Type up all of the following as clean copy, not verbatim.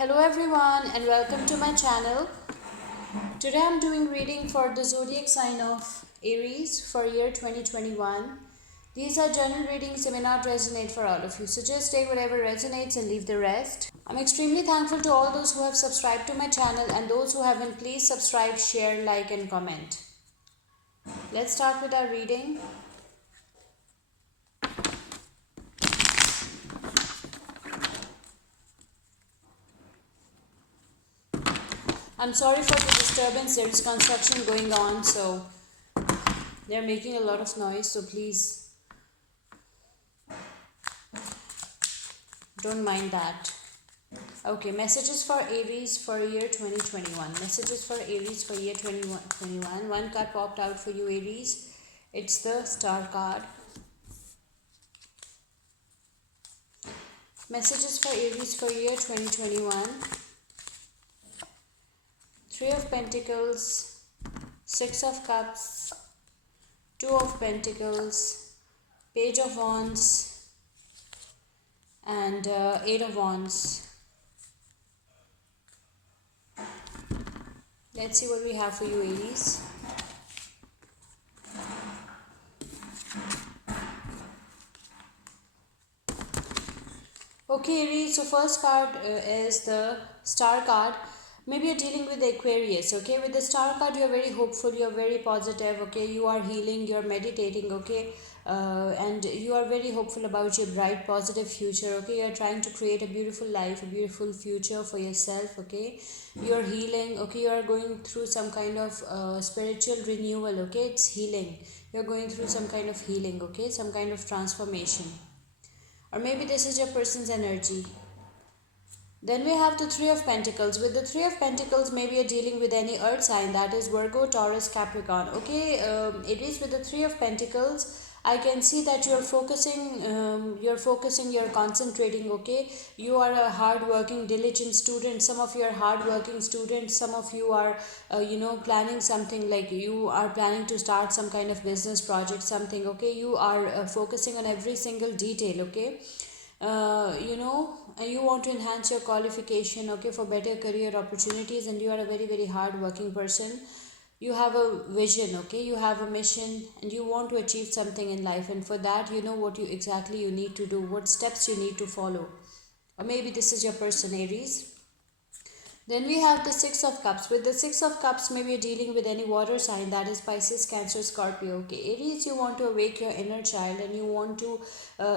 Hello everyone and welcome to my channel. Today I'm doing reading for the zodiac sign of Aries for year 2021. These are general readings, they may not resonate for all of you. So just take whatever resonates and leave the rest. I'm extremely thankful to all those who have subscribed to my channel, and those who haven't, please subscribe, share, like and comment. Let's start with our reading. I'm sorry for the disturbance, there is construction going on, so they're making a lot of noise, so please don't mind that. Okay, messages for Aries for year 2021. Messages for Aries for year 2021. One card popped out for you, Aries. It's the Star card. Messages for Aries for year 2021. Three of Pentacles, Six of Cups, Two of Pentacles, Page of Wands, and Eight of Wands. Let's see what we have for you, Aries. Okay, Aries, so first card is the Star card. Maybe you're dealing with the Aquarius, okay? With the Star card, you're very hopeful, you're very positive, okay? You are healing, you're meditating, okay? And you are very hopeful about your bright, positive future, okay? You're trying to create a beautiful life, a beautiful future for yourself, okay? You're healing, okay? You are going through some kind of spiritual renewal, okay? It's healing. You're going through some kind of healing, okay? Some kind of transformation. Or maybe this is your person's energy. Then we have the Three of Pentacles. With the Three of Pentacles, maybe you're dealing with any earth sign, that is Virgo, Taurus, Capricorn. Okay, it is with the Three of Pentacles. I can see that you're concentrating. Okay, you are a hard-working, diligent student. Some of you are hard-working students. Some of you are, planning something, like you are planning to start some kind of business project, something. Okay, you are focusing on every single detail. Okay, and you want to enhance your qualification, okay, for better career opportunities, and you are a very very hard working person. You have a vision, okay, you have a mission, and you want to achieve something in life, and for that you know what you exactly you need to do, what steps you need to follow. Or maybe this is your person, Aries. Then we have the Six of Cups. With the Six of Cups, maybe you're dealing with any water sign, that is Pisces, Cancer, Scorpio. Okay, Aries, you want to awake your inner child and you want to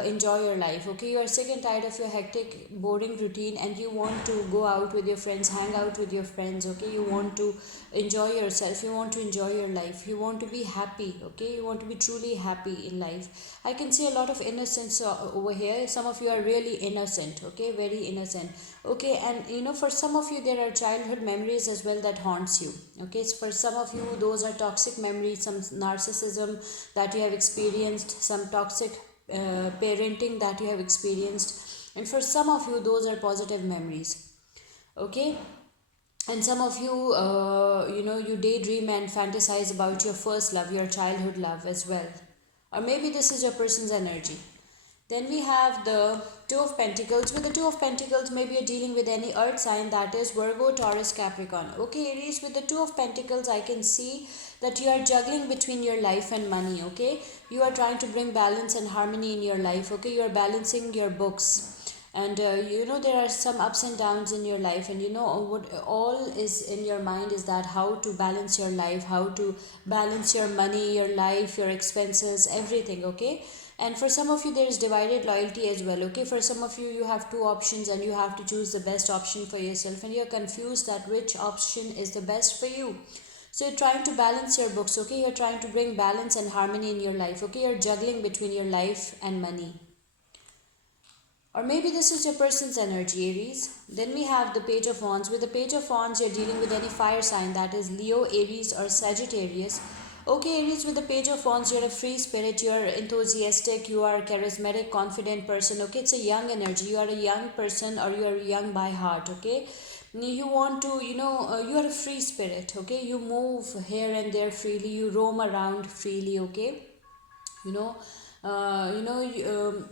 enjoy your life. Okay, you are sick and tired of your hectic, boring routine, and you want to go out with your friends, hang out with your friends. Okay, you want to enjoy yourself, you want to enjoy your life, you want to be happy. Okay, you want to be truly happy in life. I can see a lot of innocence over here. Some of you are really innocent. Okay, very innocent. Okay, and for some of you there are childhood memories as well that haunts you. Okay, so for some of you those are toxic memories, some narcissism that you have experienced, some toxic parenting that you have experienced, and for some of you those are positive memories. Okay, and some of you you daydream and fantasize about your first love, your childhood love as well. Or maybe this is your person's energy. Then we have the Two of Pentacles. With the Two of Pentacles, maybe you're dealing with any earth sign, that is Virgo, Taurus, Capricorn. Okay, Aries, with the Two of Pentacles, I can see that you are juggling between your life and money. Okay, you are trying to bring balance and harmony in your life. Okay, you are balancing your books, and there are some ups and downs in your life, and what all is in your mind is that how to balance your life, how to balance your money, your life, your expenses, everything. Okay, and for some of you there is divided loyalty as well. Okay, for some of you you have two options and you have to choose the best option for yourself, and you're confused that which option is the best for you. So you're trying to balance your books. Okay, you're trying to bring balance and harmony in your life. Okay, you're juggling between your life and money. Or maybe this is your person's energy, Aries. Then we have the Page of Wands. With the Page of Wands, you're dealing with any fire sign, that is Leo, Aries, or Sagittarius. Okay, Aries, with the Page of Wands, you're a free spirit, you're enthusiastic, you are a charismatic, confident person. Okay, it's a young energy. You are a young person, or you are young by heart. Okay, you want to, you are a free spirit. Okay, you move here and there freely, you roam around freely. Okay, you know, uh, you know.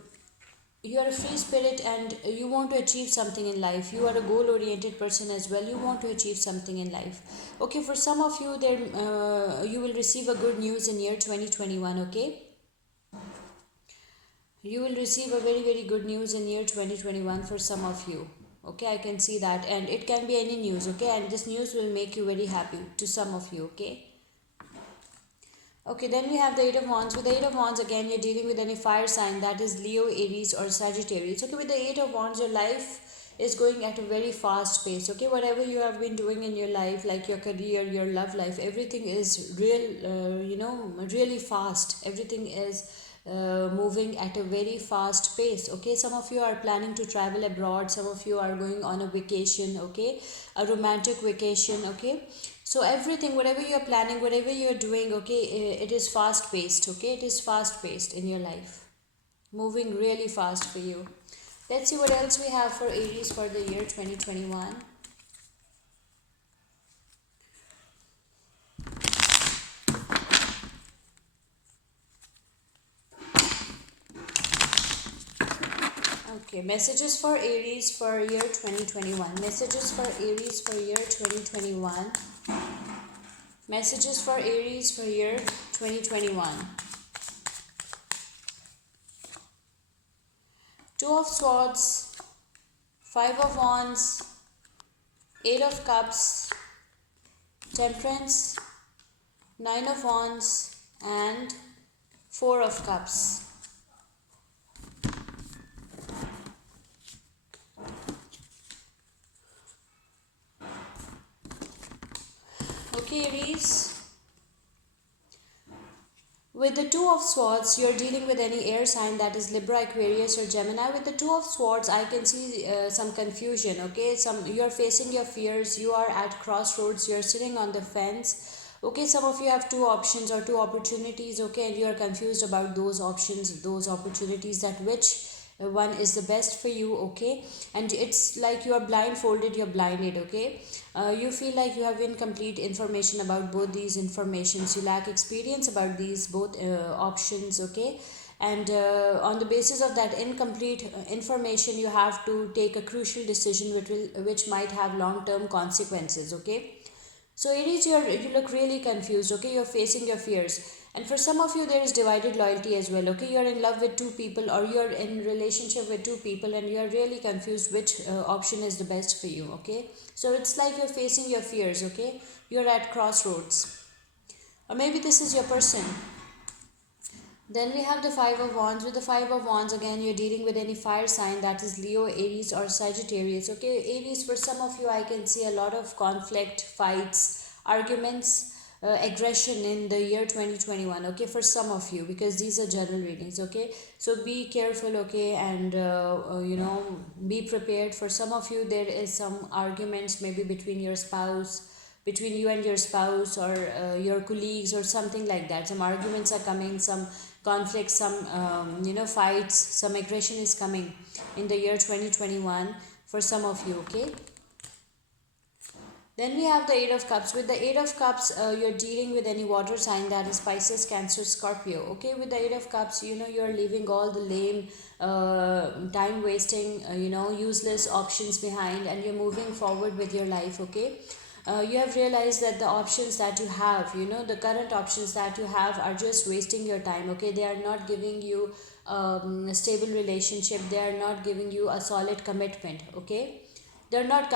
you are a free spirit and you want to achieve something in life. You are a goal oriented person as well. You want to achieve something in life. Okay, for some of you there, you will receive a good news in year 2021. Okay, you will receive a very good news in year 2021 for some of you. Okay, I can see that, and it can be any news. Okay, and this news will make you very happy to some of you. Okay. Okay, then we have the Eight of Wands. With the Eight of Wands, again, you're dealing with any fire sign, that is Leo, Aries, or Sagittarius. Okay, with the Eight of Wands, your life is going at a very fast pace. Okay, whatever you have been doing in your life, like your career, your love life, everything is really fast. Everything is moving at a very fast pace. Okay, some of you are planning to travel abroad, some of you are going on a vacation. Okay, a romantic vacation. Okay, so everything, whatever you are planning, whatever you are doing, okay, it is fast paced. Okay, it is fast paced in your life, moving really fast for you. Let's see what else we have for Aries for the year 2021. Okay, messages for Aries for year 2021. Messages for Aries for year 2021. Messages for Aries for year 2021. Two of Swords, Five of Wands, Eight of Cups, Temperance, Nine of Wands, and Four of Cups. Okay, Aries. With the Two of Swords, you're dealing with any air sign, that is Libra, Aquarius, or Gemini. With the Two of Swords, I can see some confusion. Okay, you're facing your fears. You are at crossroads. You're sitting on the fence. Okay, some of you have two options or two opportunities. Okay, and you are confused about those options, those opportunities, that which one is the best for you. Okay, and it's like you are blindfolded, you're blinded. Okay, you feel like you have incomplete information about both these informations. You lack experience about these both options. Okay, and on the basis of that incomplete information, you have to take a crucial decision which might have long term consequences. Okay, so Aries, you look really confused. Okay, you're facing your fears, and for some of you there is divided loyalty as well. Okay, you're in love with two people, or you're in relationship with two people, and you're really confused which option is the best for you. Okay, so it's like you're facing your fears. Okay, you're at crossroads, or maybe this is your person. Then we have the Five of Wands. With the Five of Wands, again, you're dealing with any fire sign, that is Leo, Aries, or Sagittarius. Okay, Aries, for some of you, I can see a lot of conflict, fights, arguments, aggression in the year 2021. Okay, for some of you, because these are general readings. Okay, so be careful. Okay, and be prepared. For some of you, there is some arguments, maybe between your spouse, between you and your spouse, or your colleagues, or something like that. Some arguments are coming, some conflicts, some fights, some aggression is coming in the year 2021 for some of you. Okay, then we have the Eight of Cups. With the Eight of Cups, you're dealing with any water sign, that is Pisces, Cancer, Scorpio. Okay, with the Eight of Cups, you're leaving all the lame, time wasting, useless options behind, and you're moving forward with your life. Okay, you have realized that the options that you have, the current options that you have, are just wasting your time. Okay, they are not giving you a stable relationship, they are not giving you a solid commitment. Okay, they're not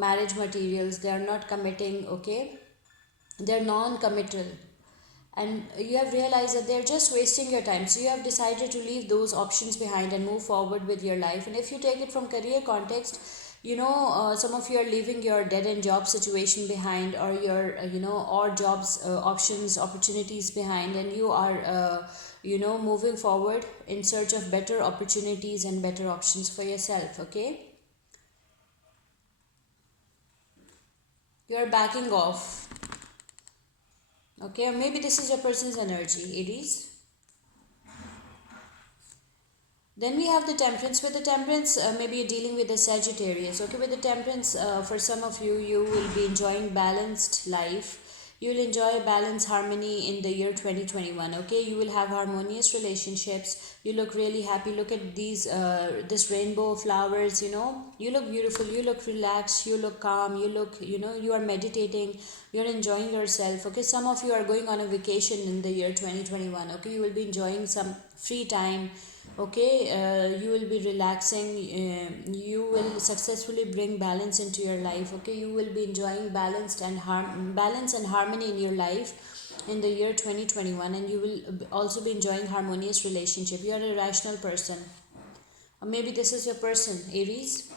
marriage materials, they are not committing. Okay, they're non-committal, and you have realized that they're just wasting your time, so you have decided to leave those options behind and move forward with your life. And if you take it from career context, some of you are leaving your dead end job situation behind, or your odd jobs, options, opportunities behind, and you are moving forward in search of better opportunities and better options for yourself. Okay, you are backing off. Okay, or maybe this is your person's energy, Aries. Then we have the Temperance. With the Temperance, maybe you're dealing with the Sagittarius. Okay, with the Temperance, for some of you, you will be enjoying balanced life. You'll enjoy balance, harmony in the year 2021. Okay, you will have harmonious relationships. You look really happy. Look at these this rainbow of flowers, you look beautiful, you look relaxed, you look calm, you look, you are meditating, you're enjoying yourself. Okay, some of you are going on a vacation in the year 2021. Okay, you will be enjoying some free time. Okay, you will be relaxing. You will successfully bring balance into your life. Okay, you will be enjoying balance and harmony in your life in the year 2021, and you will also be enjoying harmonious relationship. You are a rational person, or maybe this is your person, Aries.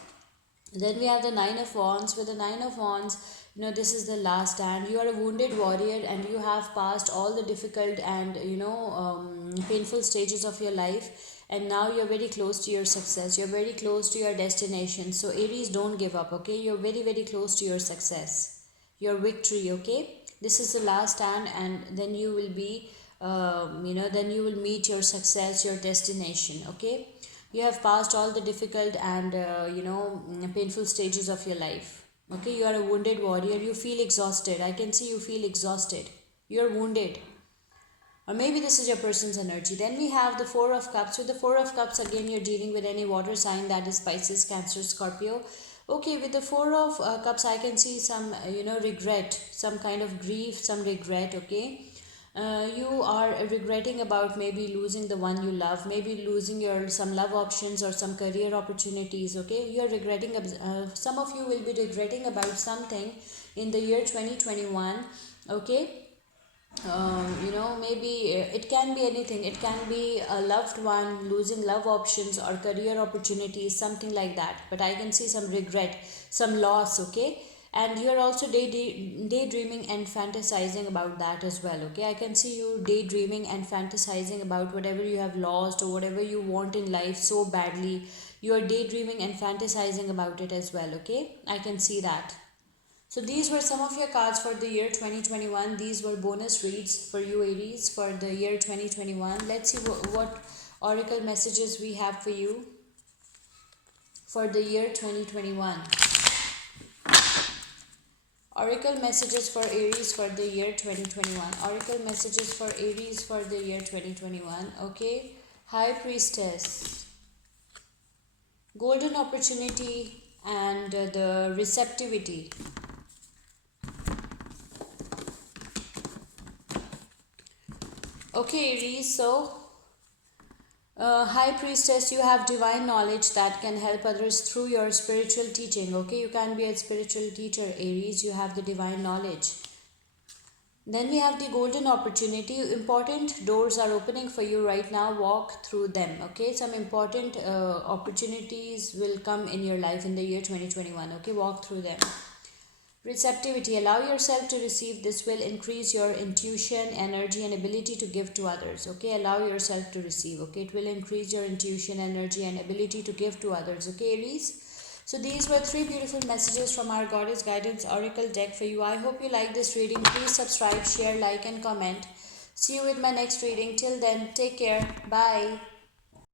Then we have the Nine of Wands. With the Nine of Wands, this is the last stand. You are a wounded warrior, and you have passed all the difficult and painful stages of your life, and now you're very close to your success. You're very close to your destination. So Aries, don't give up. Okay, you're very very close to your success, your victory. Okay, this is the last stand, and then you will be then you will meet your success, your destination. Okay, you have passed all the difficult and painful stages of your life. Okay, you are a wounded warrior. You feel exhausted. I can see you feel exhausted. You're wounded, or maybe this is your person's energy. Then we have the Four of Cups. With the Four of Cups, again, you're dealing with any water sign, that is Pisces, Cancer, Scorpio. Okay, with the Four of Cups, I can see some regret, some kind of grief, some regret. Okay, you are regretting about maybe losing the one you love, maybe losing your some love options or some career opportunities. Okay, you are regretting, some of you will be regretting about something in the year 2021. Okay, maybe it can be anything. It can be a loved one, losing love options or career opportunities, something like that. But I can see some regret, some loss. Okay, and you're also daydreaming and fantasizing about that as well. Okay, I can see you daydreaming and fantasizing about whatever you have lost or whatever you want in life so badly. You are daydreaming and fantasizing about it as well. Okay, I can see that. So these were some of your cards for the year 2021. These were bonus reads for you, Aries, for the year 2021. Let's see what oracle messages we have for you for the year 2021. Oracle messages for Aries for the year 2021. Oracle messages for Aries for the year 2021. Okay. High Priestess. Golden opportunity and the receptivity. Okay, Aries, so High Priestess, you have divine knowledge that can help others through your spiritual teaching. Okay, you can be a spiritual teacher, Aries. You have the divine knowledge. Then we have the golden opportunity. Important doors are opening for you right now. Walk through them. Okay, some important opportunities will come in your life in the year 2021. Okay, walk through them. Receptivity. Allow yourself to receive. This will increase your intuition, energy, and ability to give to others. Okay, allow yourself to receive. Okay, it will increase your intuition, energy, and ability to give to others. Okay, Aries. So these were 3 beautiful messages from our Goddess Guidance Oracle deck for you. I hope you like this reading. Please subscribe, share, like, and comment. See you with my next reading. Till then, take care. Bye.